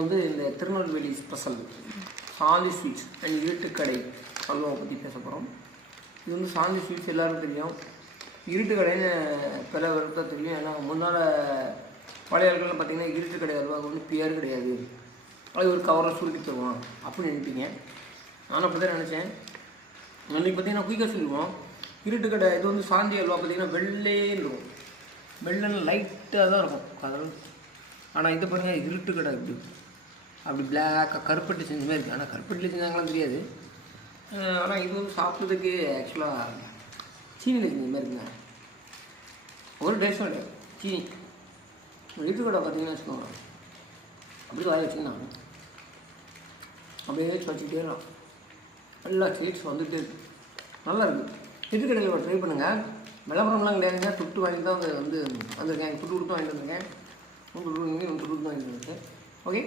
வந்து இந்த Tirunelveli special Shanthi sweets and Iruttukadai அல்வாவை பற்றி பேச போகிறோம். இது வந்து சாந்தி ஸ்வீட்ஸ் எல்லோருக்கும் தெரியும். இருட்டுக்கடைன்னு பல பேருக்கு தான் தெரியும். ஏன்னா முன்னால் பழைய ஆட்கள்லாம் பார்த்திங்கன்னா இருட்டுக்கடை அல்வாவுக்கு வந்து பேர் கிடையாது, அது ஒரு கவரை சுருட்டி தருவோம் அப்படின்னு நினைப்பீங்க. நானும் அப்படி தான் நினச்சேன். அன்றைக்கி பார்த்திங்கன்னா குயிக்காக சொல்லுவோம். இருட்டுக்கடை இது வந்து சாந்தி அல்வா பார்த்திங்கன்னா வெள்ளையே இருக்கும், வெள்ளைன்னு லைட்டாக தான் இருக்கும் கலர். ஆனால் இது பார்த்தீங்கன்னா இருட்டுக்கடை அப்படி பிளாக்காக கருப்பட்டி செஞ்ச மாதிரி இருக்குது. ஆனால் கருப்பட்டியில் செஞ்சாங்களாம் தெரியாது. ஆனால் இது வந்து சாப்பிட்றதுக்கு ஆக்சுவலாக சீனியில் செஞ்ச மாதிரி இருக்குங்க. ஒரு டேஸ்ட்டும் கிடையாது, சீனி. இருட்டுக்கடை பார்த்தீங்கன்னா வச்சுக்கோங்க, அப்படியே வாய வச்சுங்கன்னா அப்படியே வச்சுக்கிட்டே இருக்கலாம். நல்லா ஸ்வீட்ஸ் வந்துட்டு நல்லா இருக்குது. இருட்டுக்கடையில் ட்ரை பண்ணுங்கள். விளம்பரம்லாம் கிடையாதுங்க, துட்டு வாங்கி தான் வந்து வந்திருக்கேன். துட்டு கொடுத்து வாங்கிட்டு வந்திருக்கேன். துட்டு வாங்கிட்டு வந்திருக்கேன். ஓகே.